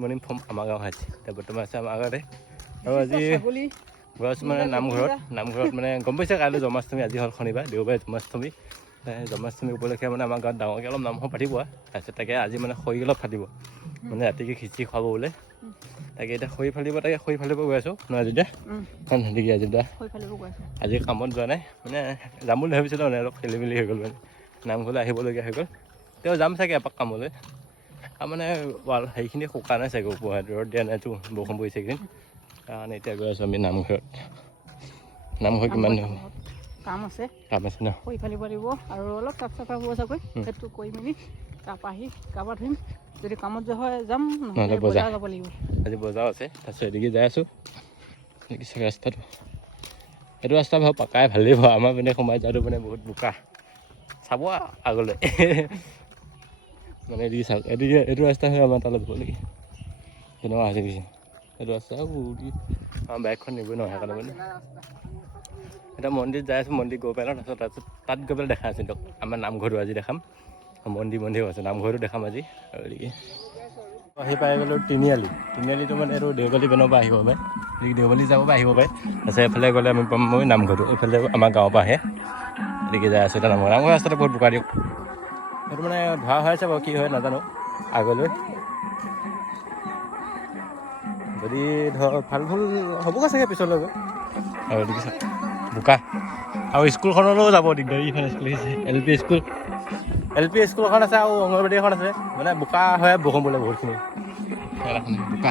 morning from আমাৰ গাঁও হাইছে এতিয়া বৰ্তমান আছে আমাৰ আগতে আৰু আজি গৈ আছোঁ মানে নামঘৰত মানে গম পাইছে কাইলৈ জন্মাষ্টমী আজি হ'ল শনিবাৰ দেওবাৰে জন্মাষ্টমী উপলক্ষে মানে আমাৰ গাঁৱত ডাঙৰকৈ অলপ নামঘৰ পাতিব তাৰপিছত তাকে আজি মানে খৰি অলপ ফাটিব মানে ৰাতিকৈ খিচিৰি খুৱাব বোলে তাকে এতিয়া খৰি ফালিব গৈ আছোঁ নহয় যেতিয়া নেকি আজি কামত যোৱা নাই মানে যাম বুলি ভাবিছিলোঁ মানে অলপ খেলি মেলি হৈ গ'ল মানে নামঘৰলৈ আহিবলগীয়া হৈ গ'ল তেওঁ যাম চাগে এপাক কামলৈ আৰু মানে সেইখিনি শুকা নাই চাগে উপহাৰ ৰ'দ দিয়া নাইতো বৰষুণ পৰিছে এইকেইদিন কাৰণে এতিয়া গৈ আছোঁ আমি নামঘৰত কিমান কাম আছে ন খৰি ফালিব লাগিব আৰু অলপ চাফ চাফা হ'ব চাগৈ সেইটো কৰি মেলি তাৰপৰা আহি গা পা ধুম যদি কামত যোৱা হয় যাম নহ'লে বজাৰ যাব লাগিব আজি বজাৰ আছে তাৰপিছত এদিকে যাই আছোঁ দেখিছে ৰাস্তাটো এইটো ৰাস্তা বাৰু পাকাই ভালেই বাৰু আমাৰ পিনে সোমাই যোৱাটো মানে বহুত বোকা চাব আগলৈ মানে এদিকে চাওক এইটো ৰাস্তা হৈ আমাৰ তালৈ যাব নেকি তেনেকুৱা হৈছে দেখিছে এইটো ৰাস্তা আমাৰ বাইকখন নিবই নহয় সেইকাৰণে মানে এতিয়া মন্দিৰ যাই আছোঁ মন্দিৰ গৈ পেলাই তাৰপিছত তাত গৈ পেলাই দেখাই আছোঁ দিয়ক আমাৰ নামঘৰটো আজি দেখাম মন্দিৰো আছে নামঘৰটো দেখাম আজি আৰু এদিকে আহি পাই গ'লোঁ তিনিআলিটো মানে এইটো দেওবালী পিনৰ পৰা আহিব পাৰে দেওবালী যাব পৰা আহিব পাৰে তাৰপিছত এইফালে গ'লে আমি পাম মই নামঘৰটো এইফালে আমাৰ গাঁৱৰ পৰা আহে এদিকে যাই আছোঁ এতিয়া নামঘৰ ৰাস্তাটো বহুত বোকা দিয়ক সেইটো মানে ধোৱা হৈ আছে বাৰু কি হয় নাজানো আগলৈ যদি ধৰ ভাল হ'বগৈ চাগে পিছলৈ গৈ আৰু এদিকে চাওক বোকা আৰু স্কুলখনলৈও যাব দিগদাৰী ইফালে স্কুল আহিছে LP স্কুলখন আছে আৰু অংগনবাদী এখন আছে মানে বোকা হয় বৰষুণ বোলে বহুতখিনি বোকা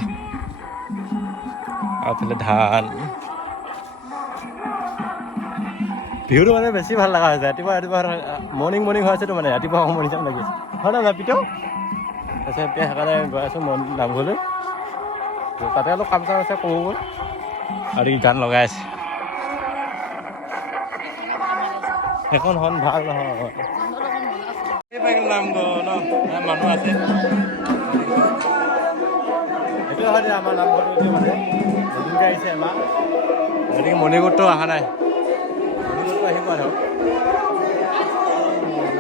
আৰু এইফালে ধান বিহুটো মানে বেছি ভাল লগা হৈছে ৰাতিপুৱা মৰ্ণিং হৈ আছেতো মানে ৰাতিপুৱা সময় নিচিনা লাগি আছে হয় নহয় পিতেও তাৰপিছত এতিয়া সেইকাৰণে গৈ আছোঁ নামঘৰলৈ তাতে অলপ কাম চাম আছে কৰোঁগৈ আৰু গান লগাই আছে সেইখন হন ভাল নহয় নামঘৰ ন মানুহ আছে সেইটোৱে হয় আমাৰ নামঘৰটো এতিয়া মানে নতুনকৈ আহিছে এমাহ গতিকে মণিকূটটো অহা নাই মণিকূটটো আহি পোৱা ধৰক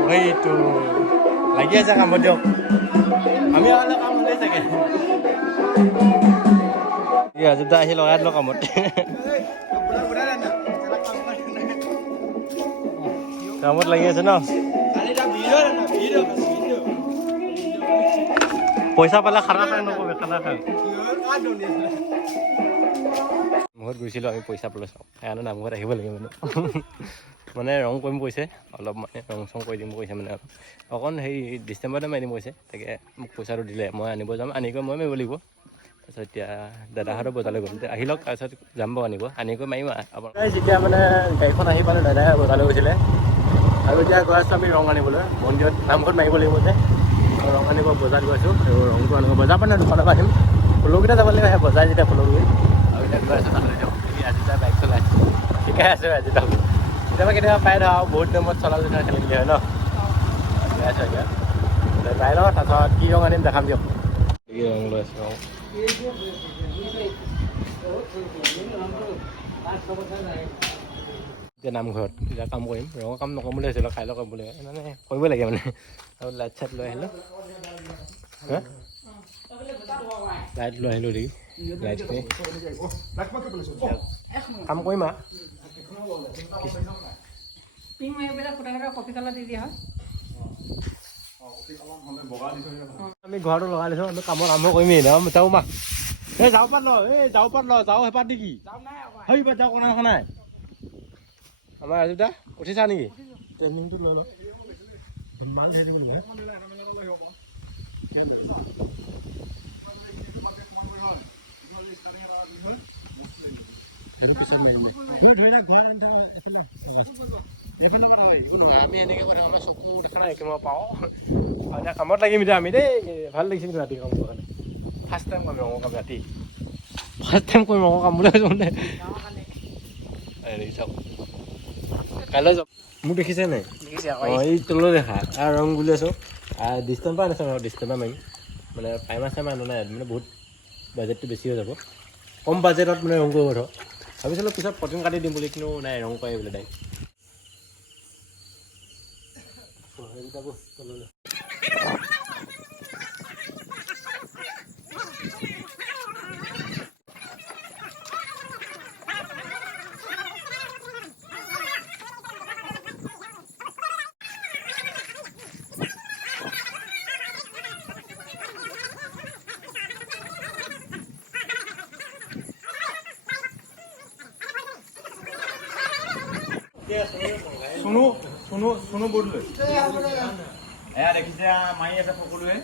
সেইটো লাগি আছে কামত দিয়ক আমি অহালে কাম হ'লেই চাগে আজি আহি লগাই দিলোঁ কামত কামত লাগি আছে ন পইচা পালে খানা খাই নক'বি খানা খাই ঘৰত গৈছিলোঁ আমি পইচা পালে চাওঁ সেইকাৰণে নামঘৰত আহিব লাগে মানে ৰং কৰিম কৈছে অলপ মানে ৰং চং কৰি দিম কৈছে মানে অকণ হেৰি ডিচেম্বৰতে মাৰি দিম কৈছে তাকে মোক পইচাটো দিলে মই আনিব যাম আনি গৈ মই মাৰিব লাগিব তাৰপিছত এতিয়া দাদাহঁতৰ বজাৰলৈ গ'ল আহি লওক তাৰপিছত যাম বাৰু আনি গৈ মাৰিম আপোনাৰ যেতিয়া মানে গাড়ীখন আহি পালোঁ দাদাই বজাৰলৈ গৈছিলে আৰু এতিয়া গৈ আছোঁ আমি ৰং আনিবলৈ মন্দিৰত নামঘৰত মাৰিব লাগিব যে ৰং আনিব বজাৰত গৈ আছোঁ আৰু ৰংটো আনিব বজাৰ পৰা দোকানৰ পৰা আহিম ফুলকেইটা যাব লাগিব সেই বজাৰ যেতিয়া ফুলগুৰি আৰু এতিয়া গৈ আছোঁ তালৈ যাওঁ আজি তাৰ বাইক চলাই শিকাই আছোঁ আজি তাক কেতিয়াবা পাই ধৰা আৰু বহুত দিনত চলালে খেলি মেলি হয় ন গৈ আছোঁ এতিয়া যাই লওঁ তাৰপিছত কি ৰং আনিম দেখাম দিয়ক কি ৰং লৈ আছোঁ ৰং এতিয়া নামঘৰত এতিয়া কাম কৰিম ৰঙৰ কাম নকৰিম বুলি ভাবিছিলোঁ কাইলৈ কৰিম বুলি মানে কৰিব লাগে মানে আৰু লাইট চাইট লৈ আহিলোঁ লাইট লৈ আহিলোঁ দেই লাইটখিনি কাম কৰিম আমি ঘৰটো লগাই দিছোঁ আমি কামত আৰম্ভ কৰিমেই যাওঁ মা এই যাওঁ পাত ল যাওঁ হেপাত নেকি হেৰি পাত যাওঁ কোনা নাই আমাৰ ৰাজুদা উঠিছা নেকি ট্ৰেইনিংটো লৈ লওক মাল ধৰি দিব আমি এনেকৈ কথা আমাৰ চকু দেখা নাই মই পাওঁ আৰু এতিয়া কামত লাগিম এতিয়া আমি দেই ভাল লাগিছে কিন্তু ৰাতি কাম কৰা কাৰণে ফাৰ্ষ্ট টাইম কৰিম ৰঙৰ কাম ৰাতি কাম বুলি ভাবিছোঁ মানে চাওক কাইলৈ যাম মোক দেখিছে নাই এই তলৈ দেখা আৰু ৰং বুলি আছোঁ ডিষ্টেঞ্চ পৰা আনিছোঁ ডিষ্টেঞ্চ পৰা মাৰিম মানে প্ৰাইমাৰ চাইমাৰ আনো নাই মানে বহুত বাজেটটো বেছি হৈ যাব কম বাজেটত মানে ৰং কৰিব ধৰক ভাবিছিলোঁ পিছত পটিং কাটি দিম বুলি কিন্তু নাই ৰং কৰে বোলে ডাইৰেক্ট তললৈ চুনু চুনু চুনু বৰ্ডলৈ এয়া দেখিছে মাৰি আছে সকলোৱে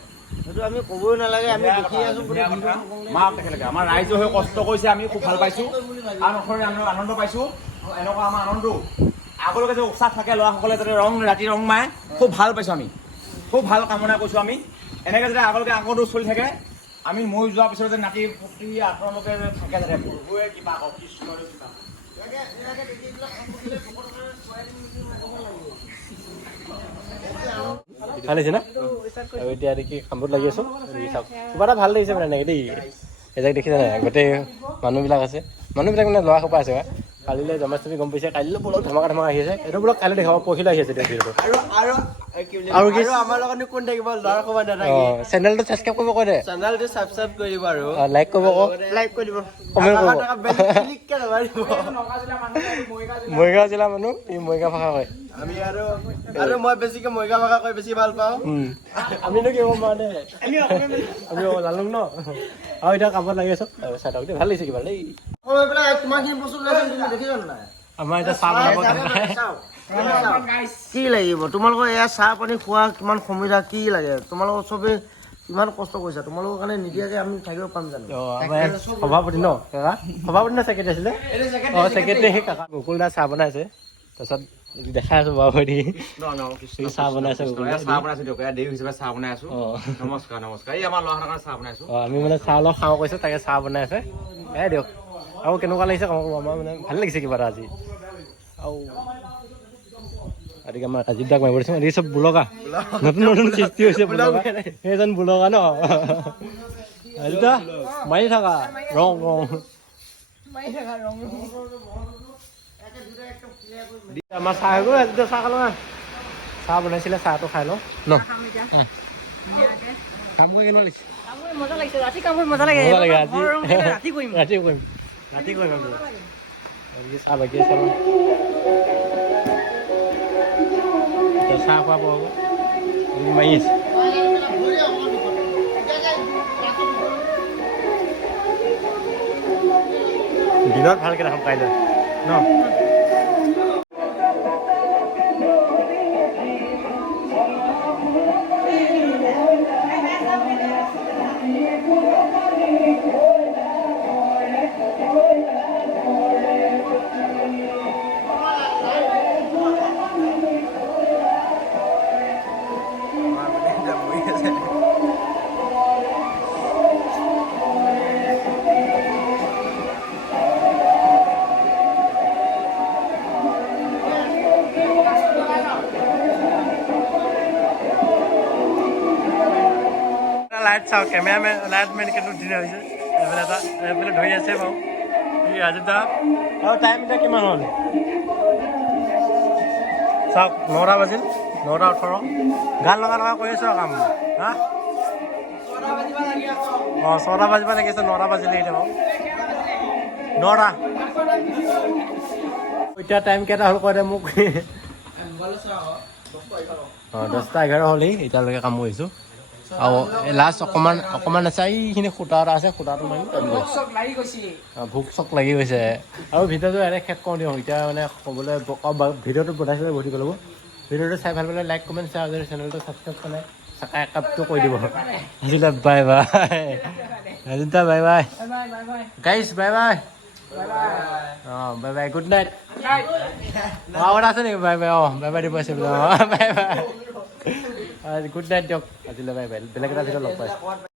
সেইটো আমি ক'বই নালাগে আমি দেখি আছো মাক তেখেতলোকে আমাৰ ৰাইজে হৈ কষ্ট কৰিছে আমি খুব ভাল পাইছোঁ আৰু অৰ্থৰে আনন্দ পাইছোঁ এনেকুৱা আমাৰ আনন্দ আগলৈকে যে উৎসাহ থাকে ল'ৰাসকলে যাতে ৰাতি ৰং মাৰে খুব ভাল পাইছোঁ আমি খুব ভাল কামনা কৰিছোঁ আমি এনেকৈ যাতে আগলৈকে আগতো চলি থাকে আমি মই যোৱাৰ পিছত যে নাতি প্ৰতি আপোনালোকে থাকে যাতে প্ৰভুৱে কিবা কৃষ্ণৰে কিবা ভাল হৈছে না আৰু এতিয়া দেখি কামত লাগি আছোঁ চাওক কিবা এটা ভাল লাগিছে মানে এনেকৈ দেই এজাক দেখিছে নাই গোটেই মানুহবিলাক আছে মানুহবিলাক মানে ল'ৰা সোপা আছে কালিলৈ জন্মাষ্টমী গম পাইছে কালিলৈ ব্লগ ধমাকা আহি আছে এইটো ব্লগ কাইলৈ দেখাব পৰহিলৈ আহি আছে আৰু কি আমাৰ লগত কোন থাকিব ল'ৰা ক'বাত চেনেলটো ছাবস্ক্ৰাইব কৰিব কৈ দে চেনেলটো ছাবস্ক্ৰাইব কৰি দিব আৰু লাইক কৰিব আকৌ লাইক কৰি দিব কমেণ্ট কৰিব ক্লিককে নামাৰিব মৰিগাঁও জিলা মানুহ ই মৰিগাঁও ভাষা কয় আমি আৰু মই বেছিকে মৰিগাঁও ভাষা কৈ বেছি ভাল পাওঁ আমিনো কি ক'ম মানে আমি জানো ন আৰু এতিয়া কামত লাগি আছোঁ চাই থাকক দেই ভাল লাগিছে কিবা দেই কিমানখিনি বস্তু ওলাইছে তুমি দেখিছা নাই আমাৰ এতিয়া চাহ বনাব কি লাগিব তোমালোকৰ এয়া চাহ পানী খোৱা কিমান সুবিধা কি লাগে তোমালোকৰ চবে কিমান কষ্ট কৰিছা তোমালোকৰ কাৰণে নিদিয়াকে আমি থাকিব পাৰিম জানো আমাৰ ইয়াত সভাপতি ন কাকা সভাপতি না ছেক্ৰেটাৰী আছিলে ছেক্ৰেটাৰী সেই কাকা গকুল দা চাহ বনাইছে তাৰপিছত দেখাই আছো বাৰু চাহ বনাইছে চাহ বনাইছোঁ দিয়ক দেৰি হিচাপে চাহ বনাই আছোঁ নমস্কাৰ নমস্কাৰ এই আমাৰ ল'ৰাহঁতৰ কাৰণে চাহ বনাইছোঁ আমি মানে চাহ অলপ খাওঁ কৈছোঁ তাকে চাহ বনাই আছে দিয়ক আৰু কেনেকুৱা লাগিছে কওঁ আমাৰ মানে ভাল লাগিছে কিবা এটা আজি আৰু গতিকে আমাৰ ৰাজীৱ দাক মাৰিব দিছোঁ এই চব বুলগা নতুন নতুন সৃষ্টি হৈছে সেইজন বুলগা ন ৰাজীৱ দা মাৰি থাকা ৰং ৰং আমাৰ চাহ হৈ গ'ল ৰাজীৱ দা চাহ খালোঁ চাহ বনাইছিলে চাহটো খাই লওঁ ন কাম কৰি কেনেকুৱা লাগিছে মজা লাগিছে ৰাতি কাম কৰি মজা লাগে ৰাতি কৰিম ৰাতি কৰিম চাহ বাকী আছে চাহ খোৱা পাব মাৰি আছে দিনত ভালকৈ দেখাম কাইলৈ ন লাইট চাওঁ কেমেৰামেন লাইটমেন কিন্তু ধুনীয়া হৈছে এইফালে ধৰি আছে বাৰু এই ৰাজীৱ দা আৰু টাইম এতিয়া কিমান হ'ল চাওক 9টা বাজিল 9:18 গান লগা কৰি আছোঁ আৰু কাম হা 6টা বাজিব লাগিছে 9টা বাজিলে এতিয়া বাৰু 9টা এতিয়া টাইম কেইটা হ'ল কৈ দে মোক 10:11 হ'লেই এতিয়ালৈকে কাম কৰিছোঁ আৰু লাষ্ট অকণমান আছে এইখিনি সূতা এটা আছে সূতাটো মাৰি ভোক চক লাগি গৈছে আৰু ভিডিঅ'টো এনে শেষ কৰোঁ দিওঁ এতিয়া মানে ক'বলৈ ভিডিঅ'টো বনাইছিলে বহুত দিব লাগিব ভিডিঅ'টো চাই ভাল পালে লাইক কমেণ্ট শ্বেয়াৰ যদি চেনেলটো ছাবস্ক্ৰাইব কৰে চাকা একাপটো কৰি দিব আজিলৈ bye bye Rajita bye bye guys bye bye bye bye good night আৰু আছে নেকি বাই বাই বাই বাই দিব আছে বোলে বাই বাই গুড নাইট দিয়ক আজিলৈ বাই বাই বেলেগ এটা ভিডিঅ' লগ পাইছোঁ